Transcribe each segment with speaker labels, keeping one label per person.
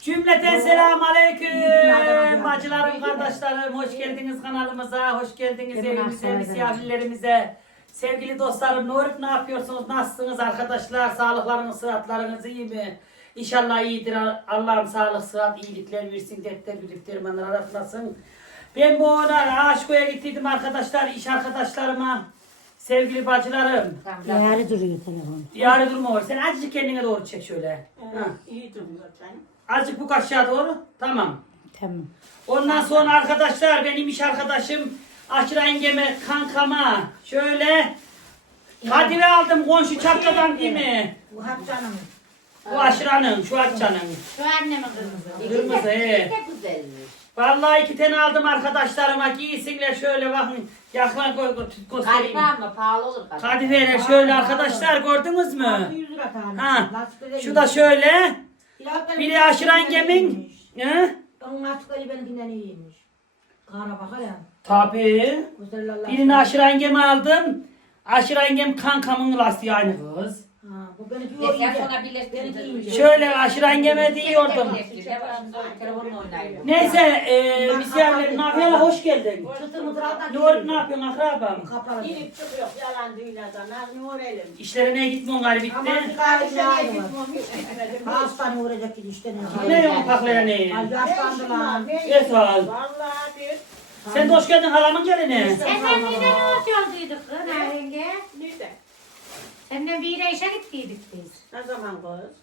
Speaker 1: Cümleten selamun aleyküm. Bacılarım, kardeşlerim, hoş geldiniz kanalımıza, hoş geldiniz evimize, misafirlerimize. Sevgili dostlarım, ne yapıyorsunuz, nasılsınız arkadaşlar, sağlıklarınız, sıhhatlarınız iyi mi? İnşallah iyidir, Allah'ım sağlık, sıhhat, iyilikler versin, dertler, biriktirmenler aratmasın. Ben bu ara Aşko'ya gittiydim arkadaşlar, iş arkadaşlarıma, sevgili bacılarım.
Speaker 2: Yarı duruyor telefon.
Speaker 1: Yarı durma var, sen azıcık kendine doğru çek şöyle.
Speaker 3: İyi durumda canım.
Speaker 1: Azıcık bu aşağı doğru, tamam.
Speaker 2: Tamam.
Speaker 1: Ondan sonra arkadaşlar benim iş arkadaşım Aşıra yengeme, kankama şöyle Kadir'e aldım komşu çatladan değil mi?
Speaker 3: Bu hapcanım.
Speaker 1: Bu Aşıra'nın, şu Aşça'nın.
Speaker 2: Şu annemin kırmızı.
Speaker 1: Kırmızı he.
Speaker 4: Ne güzelmiş.
Speaker 1: Vallahi 2 tane aldım arkadaşlarıma giysinler şöyle bakın. Yaklan göstereyim.
Speaker 4: Kadife ama pahalı olur.
Speaker 1: Kadifeler şöyle arkadaşlar gördünüz mü?
Speaker 3: 600 lira tane.
Speaker 1: Ha.
Speaker 3: Lastikleri
Speaker 1: Şu da şöyle.
Speaker 3: İlaçları
Speaker 1: Biri Aşıra yengemin. He?
Speaker 3: Onun lastikleri benimkinden iyiymiş. Kara bak ya.
Speaker 1: Tabii.
Speaker 3: Güzel Allah.
Speaker 1: Birini Aşıra yengeme aldım. Aşıra yengem kankamın lastiği aynı kız.
Speaker 3: Ha, bu benimki o
Speaker 4: Geçen
Speaker 3: ince.
Speaker 4: sonra
Speaker 3: Benimki
Speaker 4: birleştirdin.
Speaker 3: ince.
Speaker 1: Şöyle Aşıra yengeme diyordum.
Speaker 4: Telefonla oynayalım.
Speaker 1: Neyse, misafirlerim ne yapıyorlar? Hoş geldin.
Speaker 3: Çıtır mıtır alttan
Speaker 1: Ne yapıyorsun akrabam?
Speaker 3: Kapalı.
Speaker 5: İnip çıkıyor yalan dünyadan. Nur elim.
Speaker 1: İşlerine gitmiyorsun galiba bitti.
Speaker 5: Karşıya gitmem hiç gitmedim.
Speaker 3: Hastane uğrayacak gibi işte ne?
Speaker 1: Ne yok paklaya neyi?
Speaker 3: Ay yaşlandılar.
Speaker 1: Evet sağ ol.
Speaker 5: Vallahi bir.
Speaker 1: Sen de hoş geldin halamın gelini.
Speaker 2: Senden bir de ne yolduyduk kız Nahenge?
Speaker 5: Nerede?
Speaker 2: Senden bir yere işe gittiydik biz.
Speaker 5: Ne zaman kız?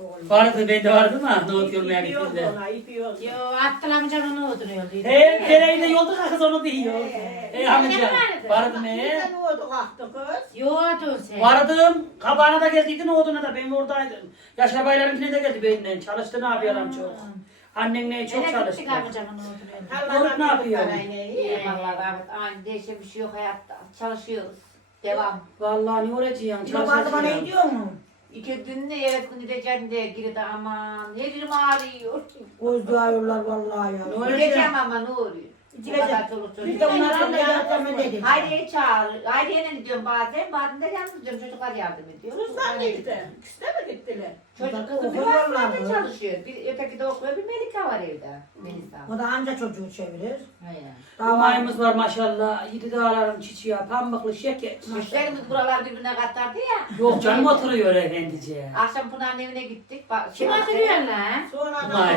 Speaker 1: Vardı bende vardı mı? Nohut yormaya
Speaker 5: İpi yok
Speaker 1: gittiğinde.
Speaker 5: ona, ipi yok.
Speaker 2: Yo Attal amcanın ne yolduruyorduyduk.
Speaker 1: Dereyle yolda kız onu diyor. Amca
Speaker 2: vardı?
Speaker 1: vardı ne?
Speaker 5: Bizden oldu kalktı kız.
Speaker 2: Yoğdu sen.
Speaker 1: Vardım. Kabağına da geldiydi Nohut'una da ben oradaydım. Yaşar baylarınkine de geldi benimle. Çalıştı ne yapıyorlar çok. Annemle çok
Speaker 2: Hele
Speaker 1: çalıştı.
Speaker 2: gittik amcanın yolduruyordu.
Speaker 1: Nohut ne yapıyor?
Speaker 4: Vallahi rahmet. Aynı değişen bir şey yok hayatta. Çalışıyoruz. Devam.
Speaker 1: Vallahi ne olacaksın?
Speaker 3: Yabancı bana
Speaker 1: Çalışacaksın.
Speaker 3: gidiyor mu?
Speaker 4: İki gün de evet gün gideceğim de girdi aman. Yerim ağrıyor.
Speaker 3: Göz duyuyorlar vallahi ya.
Speaker 1: Ne olacak?
Speaker 4: Gideceğim ama ne oluyor?
Speaker 3: Gideceğim.
Speaker 4: O kadar çoluk çocuk.
Speaker 3: Bir de onlara anlayacağım dedim.
Speaker 4: Hayriye çağır. Hayriye'ne gidiyorum bazen. Bazen de yalnız gidiyorum. Çocuklar yardım ediyor.
Speaker 5: Kızlar ne gitti? İkisi de mi gittiler?
Speaker 4: Çocuk
Speaker 3: Okuyorlar
Speaker 4: kızı bir hastanede
Speaker 3: mı?
Speaker 4: çalışıyor. Bir öteki de okuyor. Bir Melika var evde. Melisa.
Speaker 3: O da amca çocuğu çevirir.
Speaker 4: Hayır.
Speaker 1: Kumayımız var maşallah. Yedi dağların çiçeği, pamuklu şeker.
Speaker 4: Müşterimiz buralar birbirine katardı ya.
Speaker 1: Yok canım oturuyor efendice.
Speaker 4: Akşam Pınar'ın evine gittik.
Speaker 2: Kim oturuyor lan?
Speaker 5: Sonra
Speaker 1: Vay.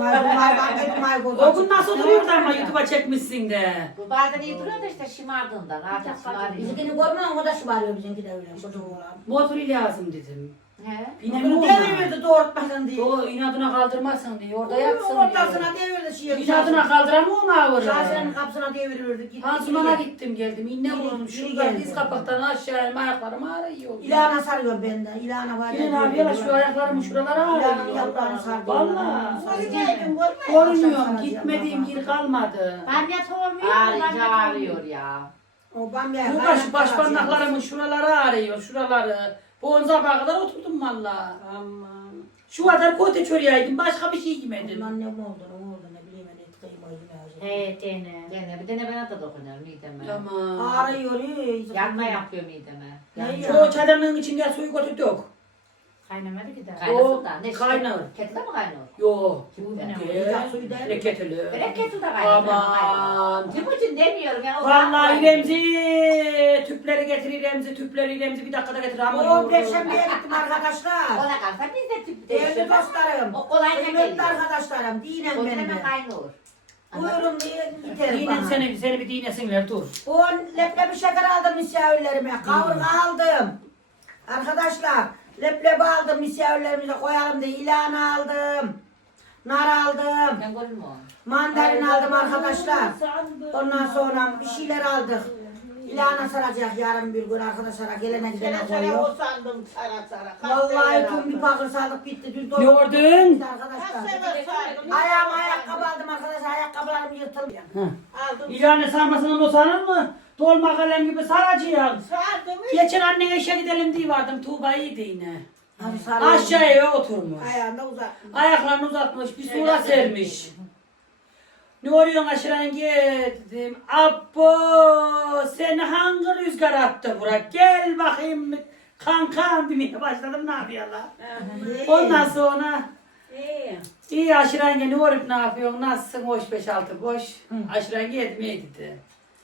Speaker 3: Umay
Speaker 1: O gün nasıl oturuyordu ama YouTube'a çekmişsin de.
Speaker 4: Bu bazen iyi duruyor da işte şımardığından. Artık şımarıyor.
Speaker 3: Bizimkini görmüyor o da şımarıyor bizimki de öyle. Çocuğu olan.
Speaker 1: Motoru lazım dedim.
Speaker 4: He.
Speaker 1: Binemiyor
Speaker 3: Bunu
Speaker 1: mu?
Speaker 3: devirdi doğurtmasın diye.
Speaker 1: O inadına kaldırmasın diye orada yatsın diye.
Speaker 3: Ortasına devirdi şey.
Speaker 1: İnadına kaldıramıyor mu avırı?
Speaker 3: Şahsenin kapısına devirirdi. Gitti.
Speaker 1: Pansumana gittim geldim. İnne vurdum.
Speaker 3: Biri
Speaker 1: Şurada
Speaker 3: geldi.
Speaker 1: diz kapaktan aşağıya ayaklarım ağrıyor.
Speaker 3: İlana sarıyor benden. İlana var.
Speaker 1: Yine ne yapıyorlar şu ayaklarımı şuralara
Speaker 3: İlanın
Speaker 1: ağrıyor.
Speaker 3: yaprağını sarıyor.
Speaker 1: Valla. Görmüyorum. Gitmediğim yer kalmadı.
Speaker 2: Bamya tohum
Speaker 4: Ağrıyınca ağrıyor ya.
Speaker 3: O bamya.
Speaker 1: Şurada şu baş parmaklarımın şuraları ağrıyor. Şuraları. Boğaza kadar oturdum valla.
Speaker 5: Aman.
Speaker 1: Şu kadar kote çöreğiydim. Başka bir şey yemedim.
Speaker 3: Annem oldu ne bileyim ben et kıymayı lazım.
Speaker 2: He dene.
Speaker 4: Dene bir dene bana da dokunuyor mideme.
Speaker 1: Tamam.
Speaker 3: Ağrıyor.
Speaker 4: Yanma yapıyor mideme.
Speaker 3: Ne
Speaker 4: Yanma.
Speaker 3: ya?
Speaker 1: Şu çadırın içinde suyu götürdük.
Speaker 2: Kaynamadı ki daha.
Speaker 4: Kaynasın da. Ne
Speaker 1: Kaynar.
Speaker 4: Kettle'da mı kaynıyor?
Speaker 1: Yo.
Speaker 3: Sıcak suyu değil mi?
Speaker 1: Leketeli.
Speaker 4: Böyle kettle'da kaynıyor.
Speaker 1: Aman.
Speaker 4: Timuçin demiyorum ya. o
Speaker 1: Vallahi
Speaker 4: kaynıyor.
Speaker 1: Remzi tüpleri getir Remzi bir dakikada getir ama
Speaker 3: O Perşembe'ye gittim arkadaşlar.
Speaker 4: Ona kalsa biz de tüp
Speaker 3: Değerli
Speaker 4: değişiyor.
Speaker 3: dostlarım.
Speaker 4: O kolayına
Speaker 3: Kıymetli
Speaker 4: geliyor.
Speaker 3: arkadaşlarım. Dinem
Speaker 4: O
Speaker 3: benim.
Speaker 4: hemen kaynıyor.
Speaker 3: Buyurun diye giderim
Speaker 1: Dinen
Speaker 3: bana.
Speaker 1: seni bir dinesinler dur.
Speaker 3: O leblebi şeker aldım misafirlerime. Kavurga aldım. Arkadaşlar leblebi aldım misafirlerimize koyalım diye. İlan aldım. Nar aldım.
Speaker 4: Ben görür mü onu?
Speaker 3: Mandalin aldım arkadaşlar. Ondan sonra bir şeyler aldık. İlana saracak yarın bir gün arkadaşlara gelene gidene
Speaker 5: Sene sene
Speaker 3: koyuyor.
Speaker 5: o sandım sara sara. Kaç
Speaker 3: Vallahi
Speaker 5: sene
Speaker 3: tüm bir
Speaker 5: aldım.
Speaker 3: bakır sağlık bitti. Dün
Speaker 1: Gördün?
Speaker 3: bitti
Speaker 5: Kaç
Speaker 3: arkadaşlar.
Speaker 5: sene sardım.
Speaker 3: Ayağıma ayakkabı aldım arkadaşlar. Ayakkabılarım yırtıldı.
Speaker 5: Aldım.
Speaker 1: İlane sarmasını o sanır mı? Dolma kalem gibi saracağım.
Speaker 5: Sardım.
Speaker 1: Geçen annene işe gidelim diye vardım. Tuğba iyiydi yine.
Speaker 3: Hadi sarıyorum.
Speaker 1: Aşağıya oturmuş.
Speaker 3: Ayağında uzattım.
Speaker 1: Ayaklarını uzatmış, bir sura sermiş. Ne oluyorsun aşağıya dedim. Abbo sen hangi rüzgar attı Burak? Gel bakayım kankam demeye başladım ne yapıyorlar. Ondan sonra
Speaker 5: İyi.
Speaker 1: İyi Aşire yenge ne olup ne yapıyorsun? Nasılsın? Hoş 5-6 boş. Aşire yenge etmeye gitti.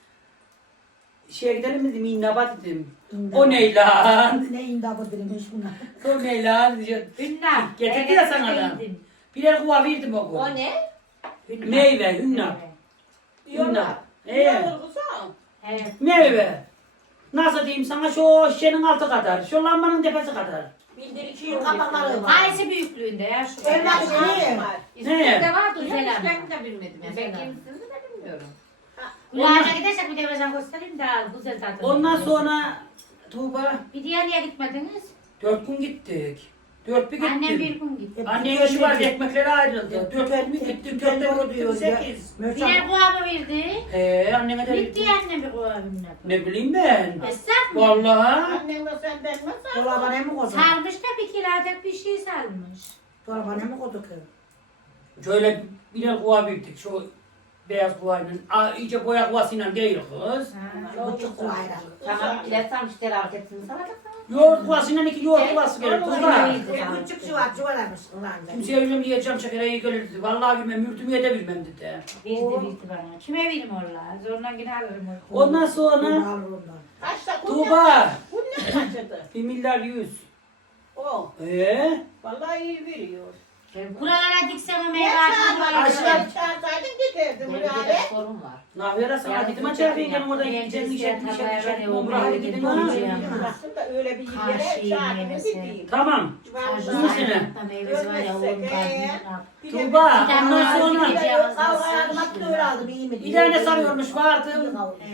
Speaker 1: Gidelim mi dedim, İnnabat dedim. O ne lan?
Speaker 3: Ne indabı demiş buna.
Speaker 1: O ne lan? Diyor.
Speaker 2: Hünnap.
Speaker 1: Getirdi ya sana da. Birer kuva verdim o kuva.
Speaker 4: O ne?
Speaker 1: Meyve, hünnap.
Speaker 5: Yiyorlar.
Speaker 1: Ee.
Speaker 5: Yiyorlar kızım.
Speaker 2: Evet.
Speaker 1: Meyve. Nasıl diyeyim sana, şu şişenin altı kadar, şu lambanın tepesi kadar.
Speaker 5: Bildir 2
Speaker 3: Şu
Speaker 5: yıl
Speaker 3: kapakları var.
Speaker 2: Kayısı büyüklüğünde ya şu.
Speaker 3: Elma şeyi.
Speaker 4: İsmini de vardı.
Speaker 2: Güzel
Speaker 4: Güzel
Speaker 2: ama.
Speaker 4: Ben de bilmedim. Yani. Ben kendisini de bilmiyorum.
Speaker 2: Kulağına gidersek bir de ben göstereyim de güzel tadı.
Speaker 1: Ondan sonra Tuğba,
Speaker 2: Bir diğer niye gitmediniz?
Speaker 1: 4 gün gittik. 4 bir
Speaker 2: Annem bir
Speaker 1: gittim.
Speaker 2: gün gitti.
Speaker 1: Anne işi var, ekmekleri ayrıldı. 4 gün mü gittim, 4 gün
Speaker 3: diyor
Speaker 1: gittim,
Speaker 3: ya.
Speaker 1: 8.
Speaker 2: Birer kuva mı verdi?
Speaker 1: Anneme de
Speaker 2: Bitti annem bir kuva hünnap.
Speaker 1: ne bileyim ben.
Speaker 2: Esnaf mı?
Speaker 1: Vallahi.
Speaker 5: Annem de senden mi sağ?
Speaker 3: Dolaba ne mi koydun?
Speaker 2: Sarmış da bir kilodak bir şey sarmış.
Speaker 3: Dolaba ne mi koyduk?
Speaker 1: Şöyle birer kuva verdik, şu beyaz kuvayla. İyice boya kuvasıyla değil kız.
Speaker 3: Buçuk ayran.
Speaker 4: Tamam iler sarmış telavet etsin sana da sana.
Speaker 1: Yoğurt kuvasıyla 2 yoğurt kuvası gelir. Tuğba.
Speaker 3: Küçük çuvalmış. Ulan
Speaker 1: Kimseye bilmem yiyeceğim şekere iyi gelir dedi. Vallahi bilmem, mürtümüye de bilmem dedi.
Speaker 2: Verdi bana. Kime vereyim orla? Zorla yine alırım onu.
Speaker 1: Ondan sonra
Speaker 5: Kaçta
Speaker 1: Tuğba.
Speaker 5: Bu ne kaçırdı?
Speaker 1: 1 milyar 100.
Speaker 5: O. Vallahi iyi veriyor.
Speaker 2: Buralara diksem o
Speaker 5: Ne
Speaker 2: meyve
Speaker 5: çağırmadın?
Speaker 1: Aşağı-
Speaker 5: Çağırsaydın giderdim
Speaker 4: Benim
Speaker 5: buraya.
Speaker 4: bir sorun var.
Speaker 1: Nahvera sana dedim açar benim orada yiyeceğim işe umra hadi gidin ona.
Speaker 5: Baktım da öyle bir yerlere
Speaker 2: Karşı
Speaker 5: çağırdım
Speaker 2: yemesi.
Speaker 5: gideyim.
Speaker 1: Tamam. Bu sene.
Speaker 2: Meyvesi var ya oğlum
Speaker 5: Bir de
Speaker 1: Tuğba
Speaker 2: Bir
Speaker 1: ondan
Speaker 2: tane
Speaker 1: sonra
Speaker 2: var.
Speaker 3: Kavga yardım attı öyle aldım iyi mi?
Speaker 1: bir tane sarıyormuş vardı.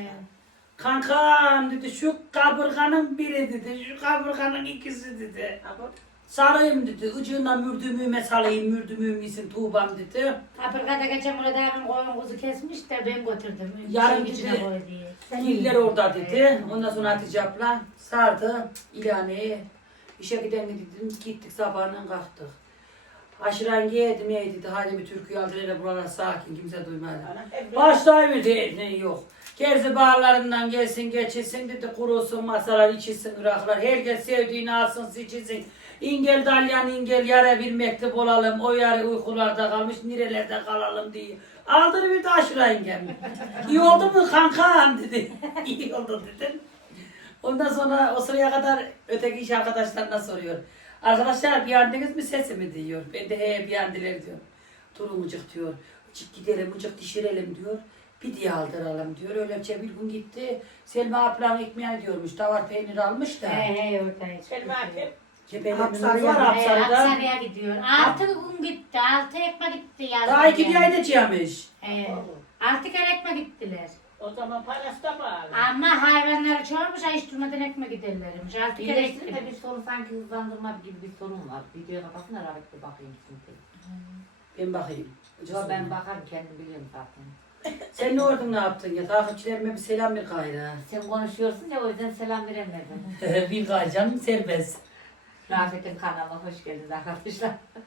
Speaker 1: Kankam dedi şu kaburganın biri dedi, şu kaburganın ikisi dedi. Sarayım dedi, ucundan mürdümüme salayım, mürdümüm isim Tuğba'm dedi.
Speaker 2: Afrika'da geçen burada hemen koyun kuzu kesmiş de ben götürdüm.
Speaker 1: Yarın
Speaker 2: Şeyin içine
Speaker 1: dedi.
Speaker 2: koy diye.
Speaker 1: Giller orada dedi. Ondan sonra Hatice abla sardı İlhane'yi. İşe giden dedim, gittik sabahından kalktık. Aşıran yedim dedi, hadi bir türkü aldı, öyle buralar sakin, kimse duymadı. Başlayıverdi, ne yok. Gerzi bağlarından gelsin geçilsin dedi, kurusun masalar, içilsin ıraklar. Herkes sevdiğini alsın, seçilsin. İngel dalyan ingel yara bir mektup olalım. O yarı uykularda kalmış, nerelerde kalalım diye. Aldırı bir de aşıra yengem. İyi oldu mu kankam dedi. İyi oldu dedim. Ondan sonra o sıraya kadar öteki iş arkadaşlarına soruyor. Arkadaşlar beğendiniz mi sesimi diyor. Ben de beğendiler diyor. Durumucuk diyor. Çık gidelim, mucuk dişirelim diyor. Bir diye aldıralım diyor. Öylece bir gün gitti. Selma ablam ekmeğini diyormuş. Tavar peynir almış da.
Speaker 2: Oradayız.
Speaker 5: Selma kim?
Speaker 1: Kepelerimiz
Speaker 3: Aksaray'a.
Speaker 1: var Apsarı'da.
Speaker 2: Aksaray'a gidiyor. 6 gün gitti. 6 ekme gitti yazın.
Speaker 1: Daha 2 diye edeceğimiş.
Speaker 2: 6 kere ekme gittiler.
Speaker 5: O zaman parası da bağlı.
Speaker 2: Ama hayvanları çoğurmuş, hiç durmadan ekme giderlermiş. 6 kere
Speaker 4: Birleştirme
Speaker 2: gittiler.
Speaker 4: bir sorun sanki hızlandırma gibi bir sorun var. Videoya bakın da rahmetli bakayım şimdi.
Speaker 1: Ben bakayım.
Speaker 4: Yo ben bakarım kendim biliyorum zaten.
Speaker 1: Sen ne ordun ne yaptın ya? Takipçilerime bir selam ver gayra.
Speaker 4: Sen konuşuyorsun ya o yüzden selam veremedim.
Speaker 1: Bir gaycan serbest.
Speaker 4: Rahmet'in kanalına hoş geldiniz arkadaşlar.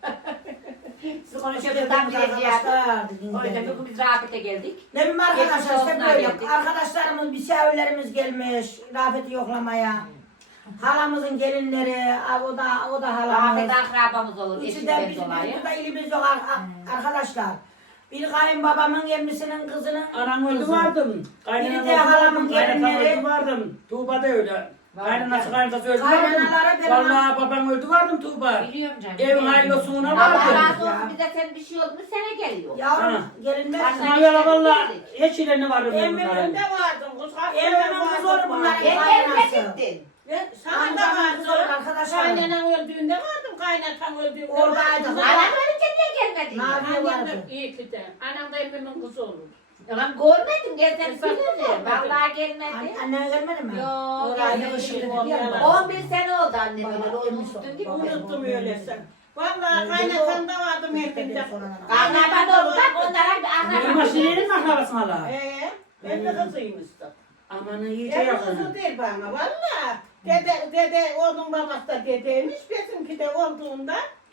Speaker 4: Siz konuşuyorsunuz
Speaker 3: Hoş
Speaker 4: tam
Speaker 3: geldiniz
Speaker 4: bileceğim.
Speaker 3: arkadaşlar.
Speaker 4: O yüzden bugün biz Rahmet'e geldik.
Speaker 3: Ne bileyim arkadaşlar
Speaker 4: Geçmiş olsun
Speaker 3: işte böyle.
Speaker 4: geldik.
Speaker 3: Arkadaşlarımız, misafirlerimiz gelmiş. Rafet'i yoklamaya. Halamızın gelinleri, o da halamız.
Speaker 4: Rahmet akrabamız olur
Speaker 3: Üçü de
Speaker 4: eşimden
Speaker 3: bizim
Speaker 4: dolayı.
Speaker 3: burada ilimiz yok arkadaşlar. Bir kayınbabamın emmisinin kızının
Speaker 1: Anam öldü
Speaker 3: kızı.
Speaker 1: vardım.
Speaker 3: Biri de halamın
Speaker 1: Kaynanam
Speaker 3: gelinleri.
Speaker 1: öldü vardım. Tuğba da öyle.
Speaker 4: Var.
Speaker 1: Kaynanası kaynatası öldü vardım.
Speaker 3: Kaynanalara benim-
Speaker 1: Vallahi babam öldü vardım Tuğba.
Speaker 2: Biliyorum canım.
Speaker 1: Evin hayırlısına
Speaker 4: Allah
Speaker 1: vardım.
Speaker 4: razı olsun bize sen bir şey oldu mu sana geliyor.
Speaker 3: Yavrum
Speaker 1: Ha.
Speaker 3: gelinmez.
Speaker 4: Başına-
Speaker 1: Tuğba valla hiç ilerine vardım ben
Speaker 5: Emmimin
Speaker 1: bunların.
Speaker 5: de vardım. Kız
Speaker 3: Emmimin kızı olur bunlar.
Speaker 4: Ben
Speaker 3: Kaynanası.
Speaker 4: evde gittin.
Speaker 5: Sana da
Speaker 3: Amcamın kızı olur
Speaker 5: vardım.
Speaker 3: arkadaşlar.
Speaker 5: Kaynanan öldüğünde vardım. Kaynatam öldüğünde
Speaker 3: Oradaydı.
Speaker 5: vardım.
Speaker 4: Anam ölünce niye gelmedin?
Speaker 3: Nabi-
Speaker 5: Annem
Speaker 3: vardı.
Speaker 5: de iyi ki de. Anam da emmimin kızı olur.
Speaker 4: Ulan görmedim gelsen bilirdim. Vallahi gelmedi.
Speaker 3: Annen gelmedi mi?
Speaker 4: Yok
Speaker 5: Orayı
Speaker 4: gelmedi.
Speaker 3: kışın
Speaker 5: olmayan-
Speaker 3: dedi.
Speaker 4: 11 sene oldu annem
Speaker 3: Vallahi
Speaker 4: öyle
Speaker 3: ölmüş
Speaker 4: unuttum
Speaker 3: oldu.
Speaker 4: gibi.
Speaker 5: Unuttum öyleyse. Vallahi kaynatam da vardım hepinde.
Speaker 4: Akraban oldu bak onlara bir
Speaker 1: Benim
Speaker 4: akraba.
Speaker 1: aşirenin akrabası hala.
Speaker 5: Emmi kızıymıştı.
Speaker 1: Aman iyice
Speaker 5: Emmi
Speaker 1: yakın.
Speaker 5: kızı değil bana valla. Dede onun babası da dedeymiş. Bizimki de olduğunda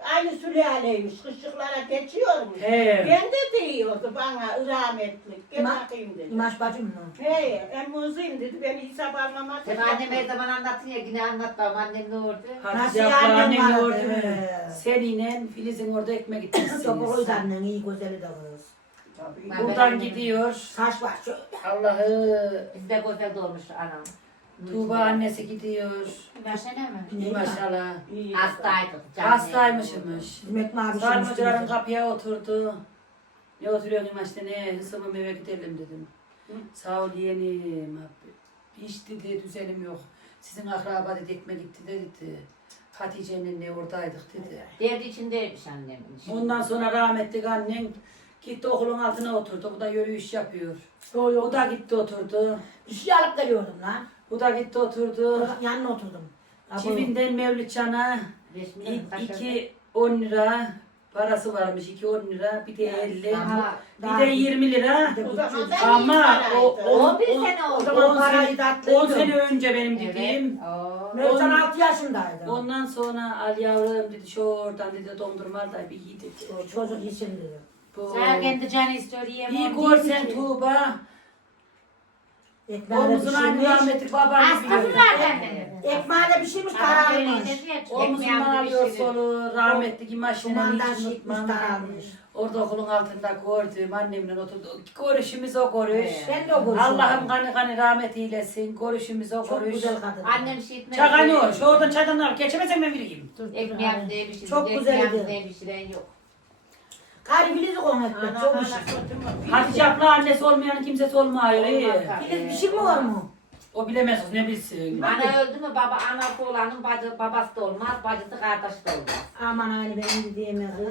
Speaker 5: aynı sülaleymiş. Kışlıklara geçiyormuş.
Speaker 1: He.
Speaker 5: Ben de diyordu bana rahmetli. Gel bakayım dedi.
Speaker 3: İmaş bacım mı?
Speaker 5: He, emmuzuyum dedi. Beni hesap almamak.
Speaker 4: Sen annem her zaman anlattın ya yine anlatmam annem ne oldu?
Speaker 1: Hatice
Speaker 3: Nasıl
Speaker 1: abla
Speaker 3: yani
Speaker 1: annen
Speaker 3: vardı?
Speaker 1: gördü. Seninle Filiz'in orada ekmek
Speaker 3: Çok
Speaker 1: gitmişsiniz.
Speaker 3: o yüzden iyi güzeli de kız.
Speaker 5: Tabii.
Speaker 1: Buradan gidiyor.
Speaker 3: Saç var şöyle.
Speaker 1: Allah'ı.
Speaker 4: Bizde güzel doğmuş anam.
Speaker 1: Tuğba annesi gidiyor.
Speaker 2: Versene mi?
Speaker 3: Ne
Speaker 1: Maşallah.
Speaker 5: İyi.
Speaker 4: Hastaydık. canım.
Speaker 1: Hastaymışmış.
Speaker 3: Demek mi abi
Speaker 1: Sarmacıların kapıya oturdu. Ne oturuyorsun işte ne hısımım eve gidelim dedim. Sağ ol yeğenim. Hiç dedi düzenim yok. Sizin akraba dedi ekmek gitti dedi. Hatice'nin ne oradaydık dedi.
Speaker 4: Derdi içindeymiş annem.
Speaker 1: Ondan sonra rahmetli annen gitti okulun altına oturdu. Bu da yürüyüş yapıyor.
Speaker 3: Yo
Speaker 1: O da gitti oturdu.
Speaker 3: Bir şey alıp geliyordum lan.
Speaker 1: Bu da gitti oturdu.
Speaker 3: Yanına oturdum.
Speaker 1: Çivinden Mevlütcan'a 2-10 lira parası varmış. 2-10 lira bir de 50.
Speaker 4: Ama
Speaker 1: Bir de 20 lira.
Speaker 3: Bir de
Speaker 5: O zaman
Speaker 3: küçük.
Speaker 5: da iyi
Speaker 1: Ama
Speaker 5: paraydı.
Speaker 4: 11 sene
Speaker 3: O
Speaker 4: oldu.
Speaker 3: zaman
Speaker 1: 10
Speaker 3: parayı
Speaker 1: sene,
Speaker 3: da
Speaker 1: 10
Speaker 3: atlıyordum.
Speaker 1: sene önce benim
Speaker 4: Evet.
Speaker 1: gittiğim.
Speaker 4: Oo.
Speaker 3: Mevcan 6 yaşındaydı.
Speaker 1: Ondan sonra al yavrum dedi şu oradan dedi dondurma al da bir iyi dedi.
Speaker 3: O çocuk isim dedi.
Speaker 1: Bu,
Speaker 2: Sen kendi canı istiyor
Speaker 1: iyi
Speaker 2: yiyemem.
Speaker 1: görsen Tuğba.
Speaker 3: Ekmeğe de
Speaker 1: Omuzun aynı
Speaker 3: pişirmiş.
Speaker 1: rahmetli babanı
Speaker 2: Hasta mı
Speaker 1: biliyor.
Speaker 2: var bende?
Speaker 3: Ekmeğe de pişirmiş
Speaker 2: Bana öyle
Speaker 3: kararmış.
Speaker 2: dedi ya.
Speaker 1: Omuzundan alıyor solu rahmetli maşinen
Speaker 3: Dumandan
Speaker 1: hiç
Speaker 3: şıkmış
Speaker 1: unutmam.
Speaker 3: kararmış.
Speaker 1: Orada okulun altında gördüm annemle oturdu. Görüşümüz o görüş.
Speaker 3: Ben de o görüşüm.
Speaker 1: Allah'ım kanı kanı rahmet eylesin. Görüşümüz o
Speaker 3: Çok
Speaker 1: görüş.
Speaker 3: güzel kadın.
Speaker 4: Annem şey etmez.
Speaker 1: Çay kaynıyor. Şu oradan çaydan al. Geçemezsen ben vereyim.
Speaker 4: Ekmeğim diye bir şey.
Speaker 3: Çok güzeldi.
Speaker 4: Ekmeğim diye bir şey yok.
Speaker 3: Gari Filiz'i konu ekmek.
Speaker 5: Ana
Speaker 3: Çok
Speaker 5: ana
Speaker 3: işi.
Speaker 5: götürme.
Speaker 1: Hatice abla annesi olmayan kimsesi olmuyor. iyi.
Speaker 4: Olmaz.
Speaker 3: Filiz bir şey mi var mı?
Speaker 1: O bilemez ne bilsin.
Speaker 4: Ana öldü mü baba anası olanın babası da olmaz, bacısı kardeşi de olmaz.
Speaker 3: Aman aynı benim dediğime kız.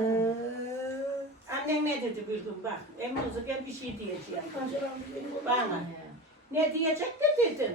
Speaker 5: Annen ne dedi bildin bak. Emmuzu gel bir şey diyeceğim. Bana. Ne diyecek de dedim.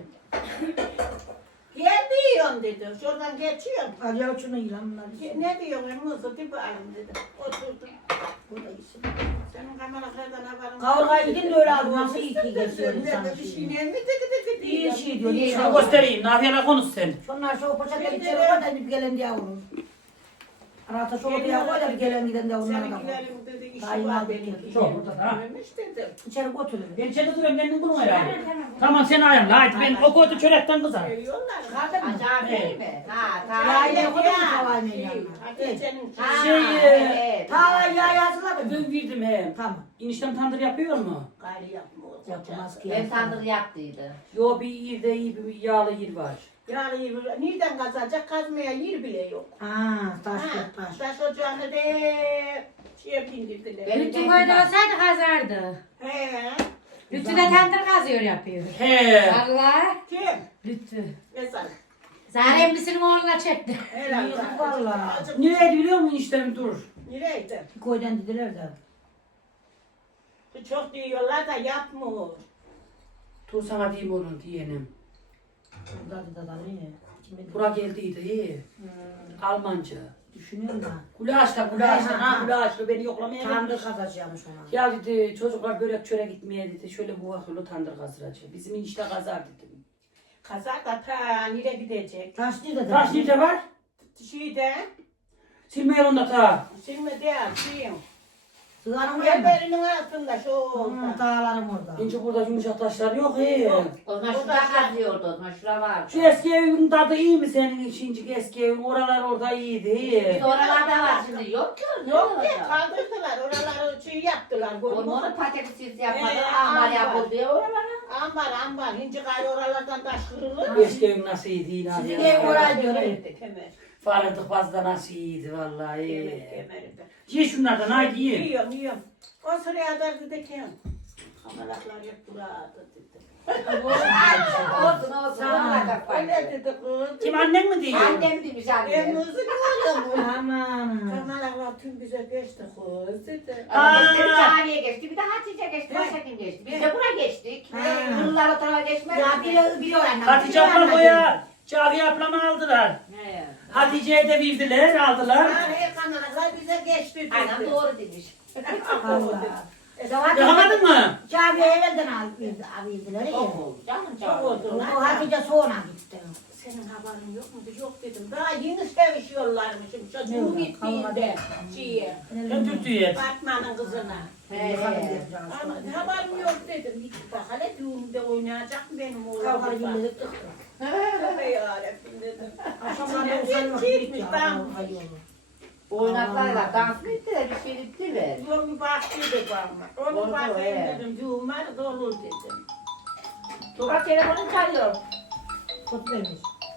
Speaker 5: Gel diyorsun dedi. Şuradan geçiyorum.
Speaker 3: Al ya şunu ilanlar.
Speaker 5: Ne diyorsun Emmuzu de bağırın dedi. Oturdum.
Speaker 3: Burada işim.
Speaker 5: Senin kameralardan haberin.
Speaker 3: Kavurgaya gidin de öyle aldım. Nasıl iyi ki geçiyor insan
Speaker 5: Ne bir şey
Speaker 3: şeyini.
Speaker 5: ne mi dedi
Speaker 3: İyi şey diyor. iyi
Speaker 1: Şunu
Speaker 3: şey.
Speaker 1: göstereyim. Nafiye'yle konuş sen.
Speaker 3: Şunlar şu poşete içeri koy da bir gelen diye vurur. Arada şu odaya koy da bir gelen giden de onlara da koy.
Speaker 5: Seninkilerin dedi işi
Speaker 3: Dayım
Speaker 5: var
Speaker 3: aldı
Speaker 5: benim.
Speaker 3: getirdi.
Speaker 1: Çok burada da.
Speaker 5: Dememiş dedim.
Speaker 3: İçeri götürün.
Speaker 1: Ben içeride duruyorum. Kendin bulun herhalde. Tamam sen ayarla. Hadi ben o koydu çörekten kızar.
Speaker 5: Söylüyorlar.
Speaker 3: Kaldın mı?
Speaker 4: Acaba değil mi? Ha,
Speaker 3: Ya
Speaker 4: tamam.
Speaker 3: ile koydun mu tavayla yanına?
Speaker 5: Hatice'nin
Speaker 4: Ha,
Speaker 1: Şey,
Speaker 4: evet.
Speaker 3: Tavayı yağı hazırladın mı?
Speaker 1: Dün girdim he.
Speaker 3: Tamam.
Speaker 1: İniştem tandır yapıyor mu?
Speaker 5: gayri yapma o
Speaker 3: Yapmaz ki.
Speaker 4: Ben tandır yaptıydı.
Speaker 1: Yo bir yerde iyi bir yağlı yer var.
Speaker 5: Yani nereden kazanacak? Kazmaya yer bile yok.
Speaker 3: Ha, taş
Speaker 5: Ha,
Speaker 3: yok taş.
Speaker 5: taş ocağını de şeye bindirdiler.
Speaker 4: Benim
Speaker 2: Bütün köyde olsaydı kazardı.
Speaker 5: He.
Speaker 2: Lütfü de tandır kazıyor yapıyor.
Speaker 1: He.
Speaker 2: Vallahi
Speaker 5: Kim?
Speaker 2: Lütfü.
Speaker 5: Mesela.
Speaker 2: Zahra emmisinin oğluna çekti.
Speaker 5: Helal.
Speaker 3: Yazık vallahi.
Speaker 5: Acık-
Speaker 1: Nereydi biliyor musun işlerim dur.
Speaker 5: Nereydi?
Speaker 3: Bir koydan dediler de.
Speaker 5: Çok diyorlar da yapmıyor.
Speaker 1: Dur sana diyeyim onu diyenim.
Speaker 3: Burada da ne? Kime
Speaker 1: Bura geldiydi iyi. Almanca.
Speaker 3: düşünüyorum ben.
Speaker 1: Kulaşla ha kulaşla beni yoklamaya
Speaker 3: Tandır
Speaker 1: gelmiş.
Speaker 3: kazacağımış ona.
Speaker 1: Ya dedi çocuklar börek çöre gitmeye dedi. Şöyle bu vakılı tandır kazıracak. Bizim işte kazar dedim.
Speaker 5: Kazak da ta nereye gidecek?
Speaker 3: Taş nerede?
Speaker 1: Taş nerede var?
Speaker 5: Şeyde,
Speaker 1: Silme yolunda ta.
Speaker 5: silme değil, şeyim.
Speaker 3: Sığarım gelme.
Speaker 5: Yerlerinin altında şu oldu.
Speaker 3: Dağlarım orada.
Speaker 1: İnce burada yumuşak taşlar yok iyi.
Speaker 4: O zaman şurada kazıyordu, o zaman şura vardı.
Speaker 1: Şu eski evin tadı iyi mi senin için eski evin? Oralar orada iyiydi
Speaker 4: Bir
Speaker 1: iyi.
Speaker 4: de oralarda var şimdi, yok ki.
Speaker 5: Yok ya kaldırdılar, oraları şey yaptılar.
Speaker 4: Onu patates yapmadı,
Speaker 5: He,
Speaker 4: ambar
Speaker 5: ambar.
Speaker 4: yapıldı ya oralara.
Speaker 5: Ambar, hinci gayrı oralardan taş kırılır.
Speaker 1: Eski evin nasıl iyiydi yine.
Speaker 3: Sizin
Speaker 1: abi.
Speaker 3: ev oraya diyor.
Speaker 5: Kemer,
Speaker 1: Faradık fazla nasıl iyiydi vallahi.
Speaker 5: kemerinde.
Speaker 1: Ye şunlardan haydi ye.
Speaker 5: Yiyorum. O sıraya da dedim. Kamalaklar hep burada dedi.
Speaker 4: Olsun olsun, ona da fayda.
Speaker 5: Öyle dedi kız.
Speaker 1: Kim annen mi diyor?
Speaker 4: Annem demiş annem.
Speaker 5: Emmuzu görüyorum.
Speaker 3: Aman.
Speaker 5: Kamalaklar tüm bize geçti kız dedi.
Speaker 4: Bir saniye geçti, bir de Hatice geçti, başka kim geçti? Biz de buraya geçtik.
Speaker 3: He.
Speaker 4: Kırılar o tarafa geçmedi.
Speaker 3: Ya biri öğrenmedi.
Speaker 1: Hatice abla boya Caviye ablamı aldılar.
Speaker 4: He.
Speaker 1: Hatice'ye de verdiler aldılar.
Speaker 5: Yani kamalaklar bize geçti dedi.
Speaker 4: Aynen doğru demiş.
Speaker 3: Allah.
Speaker 1: Yakamadın mı?
Speaker 3: Caviye evvelden aldılar.
Speaker 4: Çok oldu canım
Speaker 5: Çok
Speaker 4: canım.
Speaker 5: oldu.
Speaker 3: O Hatice sonra gitti.
Speaker 5: senin haberin yok mu? Yok dedim. Daha yeni sevişiyorlarmışım. Çocuğu gittiğinde şeye.
Speaker 1: Götürtüye.
Speaker 5: Fatma'nın kızına. Ama haberim yok dedim. Hiç bak hele düğünde oynayacak mı benim oğlum?
Speaker 3: Kavgalı
Speaker 5: Bak.
Speaker 3: günleri tık.
Speaker 5: Tövbe yarabbim dedim.
Speaker 3: Akşamlarda uzanıyor.
Speaker 5: Gitmiş ben.
Speaker 4: Oynatlarla dans mı ettiler, bir şey ettiler.
Speaker 5: Yok bir baktıydı bana. Onu
Speaker 4: Oldu,
Speaker 5: bakayım
Speaker 4: evet.
Speaker 5: dedim. Düğün var dolu dedim.
Speaker 4: Tuğba telefonu çalıyor.
Speaker 3: Tut vermiş.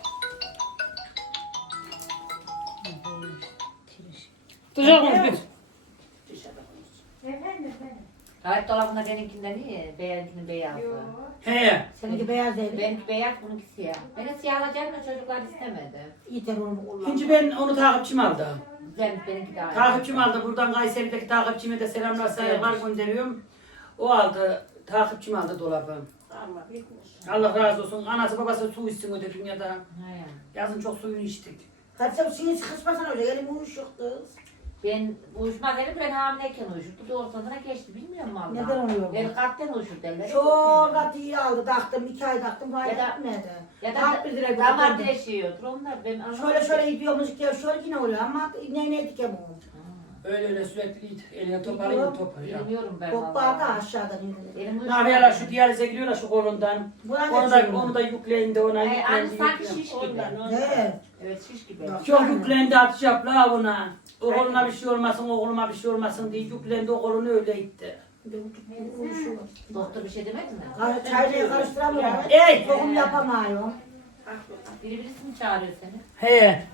Speaker 1: Dışarı konuş bir.
Speaker 5: Dışarı konuş.
Speaker 2: Efendim.
Speaker 4: Hayat dolabında benimkinden iyi, benimkinin beyazı.
Speaker 1: He.
Speaker 3: Seninki beyaz değil.
Speaker 4: Benimki beyaz, bununki siyah. Ben siyah alacağım da çocuklar istemedi.
Speaker 3: Yeter onu kullan.
Speaker 1: İkinci ben onu takipçim aldı.
Speaker 4: Benimki de aynı.
Speaker 1: Takipçim aldı. Buradan Kayseri'deki takipçime de selamlar saygılar gönderiyorum. O aldı. Takipçim aldı dolabı.
Speaker 5: Ama bitmiş.
Speaker 1: Allah razı olsun. Anası babası su içsin öde dünyada.
Speaker 4: He.
Speaker 1: Yazın çok suyunu içtik.
Speaker 3: Hadi sen sinir sıkışmasana öyle. Elim uyuşuk kız.
Speaker 4: Ben uyuşmaz dedim, ben hamileyken uyuşurdu. Doğrusuna geçti, bilmiyorum valla.
Speaker 3: Neden oluyor bu?
Speaker 4: Ben kalpten uyuşur derler.
Speaker 3: Çok iyi aldı taktım. 2 ay taktım.
Speaker 4: Ya
Speaker 3: Fayda
Speaker 4: da-
Speaker 3: etmedi.
Speaker 4: Ya da
Speaker 3: Kalp bildirir.
Speaker 4: damar direşiyordur. Onlar ben anlamadım.
Speaker 3: Şöyle gidiyor müzik ya. Şöyle yine oluyor ama ne dikem o.
Speaker 1: Öyle sürekli eline toparlayın toparlayın.
Speaker 4: Bilmiyorum ben
Speaker 3: Koppa
Speaker 4: valla.
Speaker 3: da aşağıdan indi.
Speaker 4: Elim
Speaker 1: Ne
Speaker 4: uyuşmaz.
Speaker 1: yapıyorlar şu diyalize giriyorlar şu kolundan.
Speaker 3: Buna
Speaker 1: Onu da yükleyin de ona
Speaker 4: Anne
Speaker 1: yüklendi.
Speaker 4: sanki şiş gibi.
Speaker 5: Ondan.
Speaker 3: He.
Speaker 4: Evet şiş gibi.
Speaker 1: Çok yüklendi atış yaptı ha buna. Oğluna bir şey olmasın, oğluma bir şey olmasın diye yüklendi o kolunu öyle itti.
Speaker 3: Uyuşuyor.
Speaker 4: Doktor bir şey demedi mi?
Speaker 3: Çayla karıştıramıyorum.
Speaker 1: Ey!
Speaker 3: Tohum yapamıyorum.
Speaker 4: Biri birisi mi çağırıyor seni?
Speaker 1: He.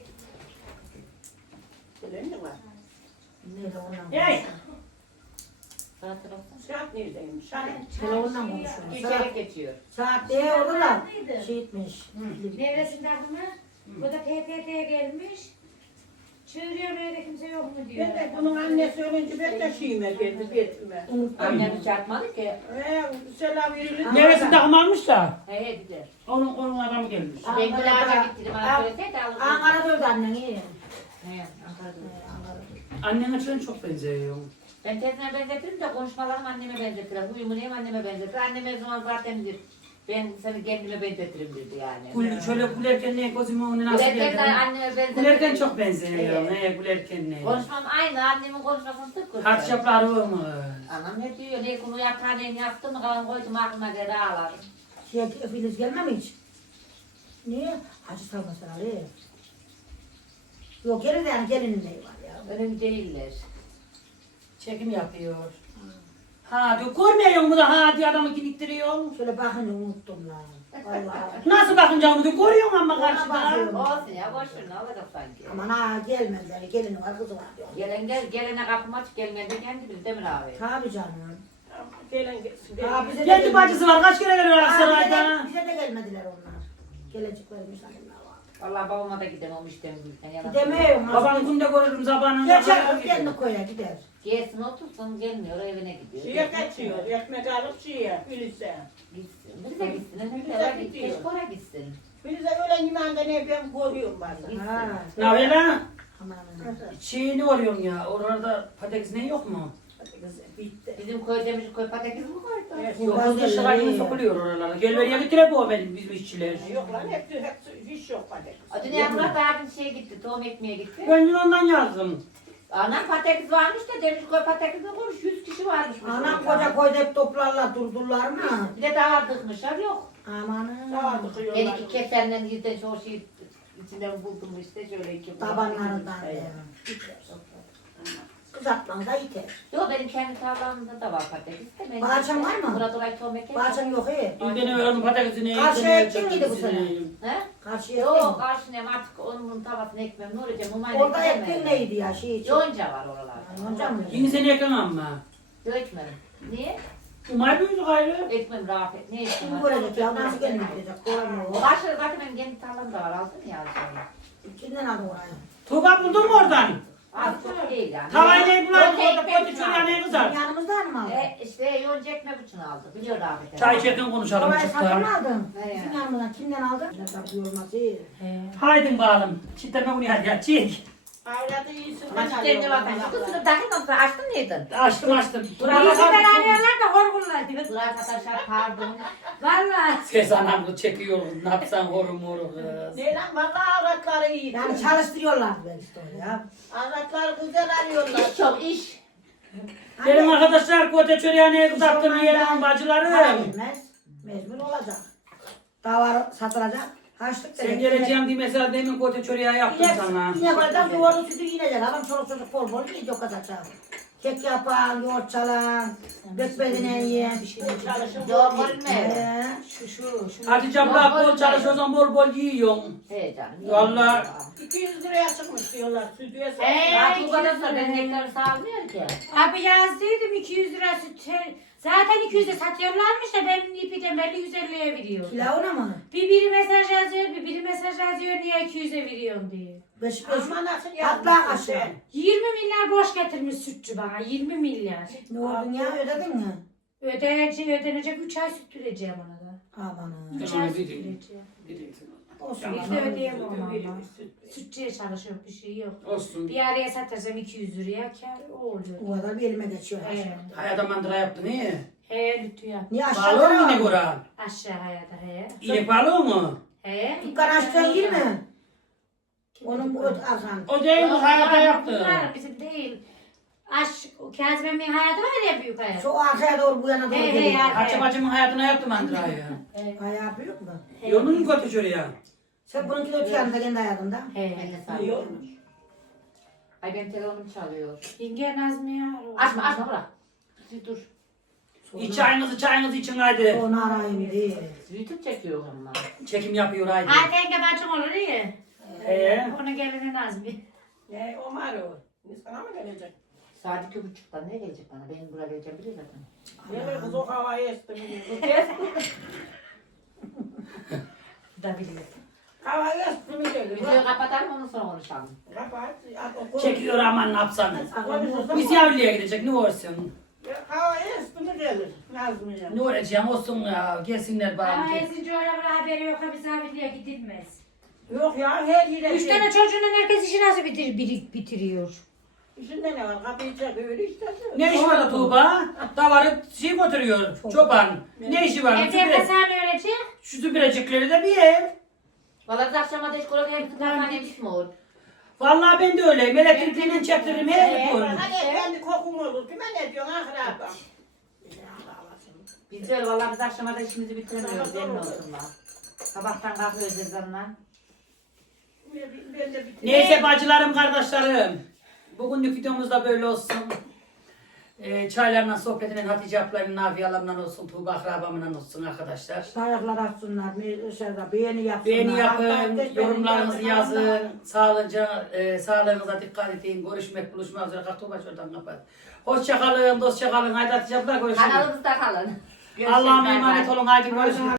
Speaker 5: Bilen mi var?
Speaker 3: Neyle ondan
Speaker 1: Ey!
Speaker 3: konuşuyorum.
Speaker 4: Saat baksana.
Speaker 5: Saat neredeymiş? Hani?
Speaker 3: Telefonla konuşuyorum.
Speaker 4: İçeri geçiyor.
Speaker 3: Saat diye orada da şey etmiş.
Speaker 2: Nevresimde akımı. O da PTT'ye gelmiş. Çığırıyor evde kimse yok mu diyor.
Speaker 5: Ben de bunun annesi ölünce ben de şeyime geldi betime.
Speaker 4: Annem hiç atmadı ki.
Speaker 5: Selam verilir.
Speaker 1: Neresi takım almış da?
Speaker 4: He gider.
Speaker 1: Onun adamı gelmiş.
Speaker 4: Ben Gülağ'a gittim. Bana söyleseydi alırdım.
Speaker 3: Ankara'da öldü annen iyi.
Speaker 4: He Ankara'da.
Speaker 1: Annen için çok benziyor.
Speaker 4: Ben teyzeme benzetirim de konuşmalarım anneme benzetirim. Huyumu neyim anneme benzetir. Annem her zaman zaten bilir. Ben seni kendime benzetirim dedi yani.
Speaker 1: Şöyle gülerken ne gözümün önüne nasıl
Speaker 4: Gülerken de
Speaker 1: geldi?
Speaker 4: anneme benzetirim.
Speaker 1: Gülerken çok benziyor.
Speaker 4: Evet.
Speaker 1: He gülerken ne?
Speaker 4: Konuşmam aynı annemin konuşmasını tıpkı.
Speaker 1: Harç yapları var mı?
Speaker 4: Anam ne diyor? Ne konu yatağını yaptım mı kalan koydum aklıma göre ağlarım.
Speaker 3: Şey, Filiz gelmem hiç. Niye? Hacı salma sana öyle. Yok gelin de yani gelinin neyi var ya.
Speaker 4: Önemli değiller.
Speaker 1: Çekim yapıyor. Ha diyor görmüyor mu da ha diyor adamı kilittiriyor.
Speaker 3: Şöyle bakınca unuttum lan. Vallahi.
Speaker 1: Nasıl bakınca onu diyor görüyorsun ama
Speaker 3: Ona
Speaker 1: karşıda.
Speaker 3: bakıyorum.
Speaker 4: Olsun ya boş ver ne olacak sanki.
Speaker 3: Aman ha gelmez yani gelini var kızı var diyor.
Speaker 4: Gelen gel, gelene kapım aç, gelmeyen de kendi bilir değil mi abi?
Speaker 3: Tabii canım.
Speaker 5: Gelen gelsin.
Speaker 3: Ha, bize de
Speaker 1: Kendi
Speaker 3: gelmedi.
Speaker 1: bacısı var kaç kere geliyor
Speaker 3: Ha,
Speaker 1: Aksaray'da.
Speaker 3: bize de gelmediler onlar. Geleceklermiş annemler var.
Speaker 4: Vallahi babama da gidemem işten gülten yalan.
Speaker 3: Gidemiyorum.
Speaker 1: Babam günde görürüm sabahında.
Speaker 3: Geçer kendi koya gider.
Speaker 4: Gelsin otursun gelmiyor evine gidiyor.
Speaker 5: Şeye kaçıyor. Ekmek alıp şeye. Filiz'e.
Speaker 4: Gitsin. Bize gitsin. Ne
Speaker 5: Bize
Speaker 4: kadar
Speaker 5: gidiyor.
Speaker 4: keşke oraya gitsin.
Speaker 5: Filiz'e öyle yemenden ne ben koruyorum bazen.
Speaker 3: Ha.
Speaker 1: Ne yapıyor lan?
Speaker 3: Aman.
Speaker 1: Şey ne arıyorsun ya? Orada patates ne yok mu?
Speaker 3: Bitti.
Speaker 4: Bizim köy demiş köy patates mi koydu?
Speaker 1: Yok kız dışarı gibi sokuluyor oralara. Gel ver ya getire bu benim bizim işçiler.
Speaker 5: Yok lan hep hiç yok patates.
Speaker 4: O dünya Murat abim şeye gitti, tohum ekmeye gitti.
Speaker 1: Ben dün ondan yazdım.
Speaker 4: Anam patates varmış da demiş köy patatesini konuş 100 kişi varmış.
Speaker 3: Anam koca koyda hep toplarlar durdular mı?
Speaker 4: Bir de daha dıkmışlar yok.
Speaker 3: Amanın.
Speaker 5: Sağa tıkıyorlar.
Speaker 4: Ben iki kesenle giden çoğu şey içinden buldum işte şöyle iki.
Speaker 3: Tabanlarından
Speaker 4: Evet.
Speaker 3: ya. Kızartmanız da yeter.
Speaker 4: Yok benim kendi tarlamda da var patates de. benim
Speaker 3: Bahçen
Speaker 4: işte
Speaker 3: var mı?
Speaker 4: Murat Olay tohum eker.
Speaker 3: Bahçem yok he.
Speaker 1: Dün benim öğrendim patatesini.
Speaker 3: Karşıya
Speaker 1: yedim,
Speaker 3: ektin miydi bu sene?
Speaker 1: patatesini.
Speaker 4: He?
Speaker 3: Karşıya
Speaker 4: Yok
Speaker 3: ektin.
Speaker 4: karşına artık onun tavasını ekmem. Nurice mumayla
Speaker 3: Orada ektin neydi ya şey için?
Speaker 4: Yonca var oralarda.
Speaker 3: Yonca mı?
Speaker 1: Yeni sene ekemem ama.
Speaker 4: Yok ekmedim. Niye?
Speaker 1: Umay büyüdü gayrı.
Speaker 4: Ekmem Rafet. Ne ekmem?
Speaker 3: Kim görecek ya? Nasıl gelmek diyecek? Göremiyor.
Speaker 4: Karşı zaten benim kendi tarlam da var aldın ya.
Speaker 3: Kimden aldın orayı?
Speaker 1: Tuğba buldun mu oradan?
Speaker 4: Az çok değil yani.
Speaker 1: Tavayı ne bulalım
Speaker 4: Yonca
Speaker 1: orada
Speaker 4: ekmek
Speaker 1: koydu
Speaker 4: için
Speaker 1: çocuğa ne
Speaker 4: aldım.
Speaker 1: kızar?
Speaker 3: Yanımızdan mı aldın?
Speaker 4: İşte yonca ekmek için aldı. Biliyor Rafet.
Speaker 1: Çay içerken konuşalım
Speaker 3: Orayı satın mı
Speaker 1: çocuklar.
Speaker 3: aldın?
Speaker 4: He.
Speaker 3: Bizim yanımızdan kimden aldın? Ne tabii olmaz iyi.
Speaker 1: Haydin bakalım. Çitleme bunu yer ya çek.
Speaker 5: Avradı iyisin.
Speaker 4: Ama çiçeğini bakayım. Şu kısmını takayım mı? Açtın mıydın?
Speaker 1: Açtım.
Speaker 2: İyisinden arıyorlar da horgullar diyor.
Speaker 4: Dur arkadaşlar pardon.
Speaker 2: Valla.
Speaker 1: Ses anamı çekiyor. Ne yapsan horum kız.
Speaker 5: Ne lan valla avratları iyi.
Speaker 3: Yani çalıştırıyorlar ben işte o ya.
Speaker 5: Avratları güzel arıyorlar.
Speaker 4: İş çok iş.
Speaker 1: Benim arkadaşlar kote çöreğine kızarttım
Speaker 3: İş
Speaker 1: yiyelim
Speaker 3: olmaz.
Speaker 1: bacılarım.
Speaker 3: Gitmez. Mecbur olacak. Davar satılacak. Haçlık
Speaker 1: Sen geleceğim diye mesela demin kote çöreği yaptım sana.
Speaker 3: Yine kadar yoğurdu sütü yiyecek. Adam çoluk çocuk bol bol yiyecek o kadar çabuk. Kek yapan, yoğurt çalan, dökmediğine yiyen bir şey.
Speaker 5: Çalışın.
Speaker 4: Doğru görünmüyor.
Speaker 3: Şu.
Speaker 1: Hatice abla bol çalışıyorsan bol bol yiyorsun.
Speaker 4: He canım.
Speaker 1: Vallahi.
Speaker 5: 200 liraya çıkmış diyorlar. Stüdyoya
Speaker 4: Ya bu kadar da benekleri sağlamıyor ki.
Speaker 2: Abi yazdıydım 200 lira süt. Zaten 200'e satıyorlarmış da benim ipiden belli 150'ye veriyor.
Speaker 3: Pilavına mı?
Speaker 2: Biri mesaj yazıyor, biri mesaj yazıyor niye 200'e veriyorsun diye.
Speaker 3: Beş
Speaker 5: Ama nasıl
Speaker 3: Patla
Speaker 5: yapmışsın
Speaker 3: aşağı.
Speaker 5: sen?
Speaker 2: 20 milyar borç getirmiş sütçü bana, 20 milyar.
Speaker 3: Ne oldun ya ödedin mi?
Speaker 2: Ödenecek 3 ay süt vereceğim ona da.
Speaker 3: Amanın.
Speaker 2: 3
Speaker 1: Tamam,
Speaker 2: ay süt
Speaker 1: vereyim.
Speaker 2: vereceğim.
Speaker 3: Olsun.
Speaker 2: Bir de ödeyemem ama. Sütçüye çalışıyor, bir şey yok.
Speaker 1: Olsun.
Speaker 2: Bir araya satarsam 200 liraya kar o oluyor.
Speaker 3: O kadar bir elime geçiyor.
Speaker 2: He,
Speaker 1: Hayata mandıra yaptın iyi.
Speaker 2: he lütfü yap.
Speaker 3: Niye
Speaker 1: Pahalı
Speaker 3: aşağıda
Speaker 1: mı yine
Speaker 3: mı?
Speaker 1: gora?
Speaker 2: Aşağıya da he.
Speaker 1: İyi pahalı mı?
Speaker 2: He.
Speaker 3: Dükkan açtığın yer mi? Onun bu arkan.
Speaker 1: O değil mi hayata yaptı.
Speaker 2: Bunlar bizim değil. Kazım Emmi'nin hayatı var ya büyük hayat.
Speaker 3: Şu arkaya doğru bu yana doğru
Speaker 2: He, he,
Speaker 3: geliyor.
Speaker 2: ya.
Speaker 1: Hatice bacımın hayatına yaptım mandırayı.
Speaker 3: Ayağı büyük mü?
Speaker 1: Yolun mu kote çöreği?
Speaker 3: Sen bununki de öte yanında kendi hayatında.
Speaker 2: He.
Speaker 4: Eline sağlık. Ay benim telefonum çalıyor.
Speaker 2: Yenge Nazmiye.
Speaker 4: Açma açma bırak. Bir dur.
Speaker 1: İç çayınızı için haydi.
Speaker 3: Onu arayayım diye.
Speaker 4: YouTube çekiyor ama.
Speaker 1: Çekim yapıyor haydi.
Speaker 2: Ha yenge bacım olur iyi. Onun gelini Nazmiye.
Speaker 5: Ne Omar o? Sana mı gelecek?
Speaker 4: Saat 2.30'da ne gelecek bana? Benim buraya geleceğim bilir zaten.
Speaker 5: Gelir kız o havayı esti.
Speaker 2: Da biliyor.
Speaker 5: Havayı esti mi gelir?
Speaker 4: Videoyu kapatalım ondan sonra konuşalım.
Speaker 5: Kapat. at o
Speaker 1: Çekiyor aman ne yapsanız. Misafirliğe gidecek ne olsun.
Speaker 5: Havayı esti mi gelir? Nazmiye.
Speaker 1: Ne olacağım olsun ya gelsinler bana.
Speaker 2: Ama ezinci oraya haberi yok. Misafirliğe gidilmez.
Speaker 5: Yok ya her yere.
Speaker 2: 3 tane çocuğunun herkes işi nasıl bitiriyor?
Speaker 5: İçinde ne var? Kapıyı çekiyor işte.
Speaker 1: Ne işi var da Tuğba? Davarı şey götürüyor çoban. Ne işi var?
Speaker 2: Evde kasağını öğretecek.
Speaker 1: Şu süpürecekleri de bir ev.
Speaker 4: Valla biz akşama da hiç kolay bir kafanemiz mi olur?
Speaker 1: Vallahi ben de öyleyim. Elektrikliğini çektiririm her gün.
Speaker 5: Hani kendi kokun olur. Kime ne diyorsun akraba?
Speaker 4: Biz de öyle valla biz akşama da işimizi bitiremiyoruz emin olsun bak. Sabahtan kalkıyoruz ezanla.
Speaker 5: Ben de bitirdim.
Speaker 1: Neyse bacılarım, kardeşlerim. Bugünlük videomuz da böyle olsun. Çaylarla, sohbetinden, Hatice ablayla, Nafiye ablamla olsun, Tuğba akrabamla olsun arkadaşlar.
Speaker 3: Ayaklar atsınlar, dışarıda beğeni yapsınlar.
Speaker 1: Beğeni yapın,
Speaker 5: Arkadaşlar,
Speaker 1: yorumlarınızı
Speaker 5: beğeni
Speaker 1: yazın. Sağlığınıza dikkat edin. Görüşmek, buluşmak üzere. Kalk Tuğba şuradan kapat. Hoşça kalın, dostça kalın. Haydi Hatice abla görüşürüz.
Speaker 4: Kanalımızda kalın.
Speaker 1: Allah'a
Speaker 4: Görüşürüz, bay bay.
Speaker 1: emanet olun. Haydi görüşürüz.